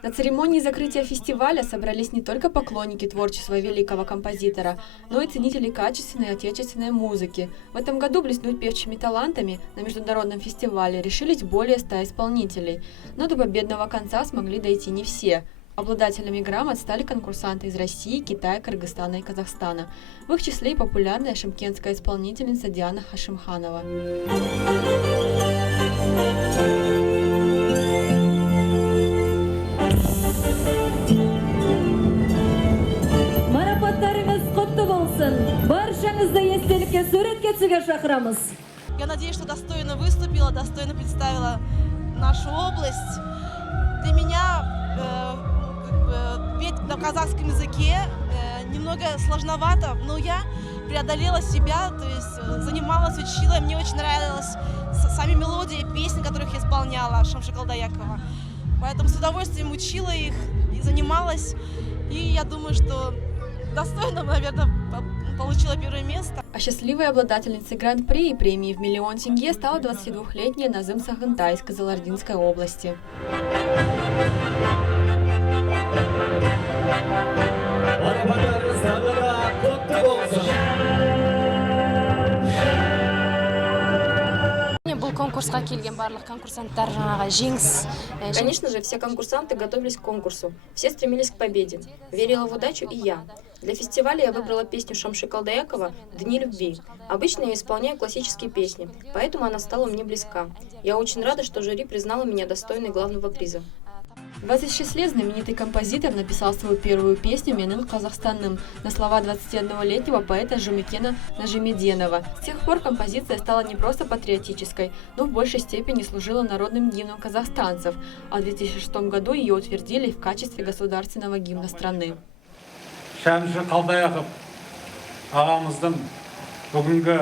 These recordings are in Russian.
На церемонии закрытия фестиваля собрались не только поклонники творчества великого композитора, но и ценители качественной отечественной музыки. В этом году блеснуть певчими талантами на международном фестивале решились более 100 исполнителей. Но до победного конца смогли дойти не все. Обладателями грамот стали конкурсанты из России, Китая, Кыргызстана и Казахстана. В их числе и популярная шымкентская исполнительница Диана Хашимханова. Я надеюсь, что достойно выступила, достойно представила нашу область. Для меня петь на казахском языке немного сложновато, но я преодолела себя, то есть занималась, учила, мне очень нравилось сами мелодии песен, которых я исполняла, Шамши Калдаякова. Поэтому с удовольствием учила их и занималась, и я думаю, что достойно, наверное, получила первое место. А счастливой обладательницей гран-при и премии в 1 000 000 тенге стала 22-летняя Назым Сагынтай из Кызылординской области. Конечно же, все конкурсанты готовились к конкурсу. Все стремились к победе. Верила в удачу и я. Для фестиваля я выбрала песню Шамши Калдаякова «Дни любви». Обычно я исполняю классические песни, поэтому она стала мне близка. Я очень рада, что жюри признало меня достойной главного приза. 26 лет знаменитый композитор написал свою первую песню «Менің Казахстанным» на слова 21-летнего поэта Жумекена Нажимеденова. С тех пор композиция стала не просто патриотической, но в большей степени служила народным гимном казахстанцев, а в 2006 году ее утвердили в качестве государственного гимна страны. Шамши Калдаяков ағамыздың бүгінгі.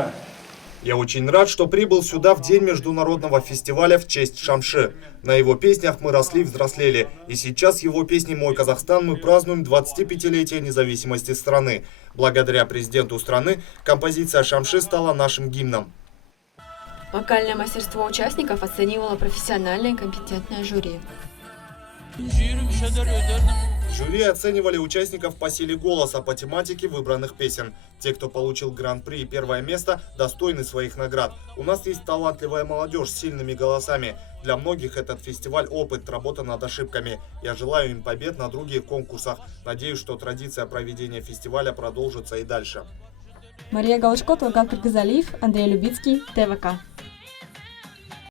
Я очень рад, что прибыл сюда в день международного фестиваля в честь Шамши. На его песнях мы росли и взрослели. И сейчас его песней «Мой Казахстан» мы празднуем 25-летие независимости страны. Благодаря президенту страны композиция Шамши стала нашим гимном. Вокальное мастерство участников оценивало профессиональное и компетентное жюри. Жюри оценивали участников по силе голоса, по тематике выбранных песен. Те, кто получил гран-при и первое место, достойны своих наград. У нас есть талантливая молодежь с сильными голосами. Для многих этот фестиваль – опыт, работа над ошибками. Я желаю им побед на других конкурсах. Надеюсь, что традиция проведения фестиваля продолжится и дальше. Мария Галушко, Турган Кыргызалиев, Андрей Любицкий, ТВК.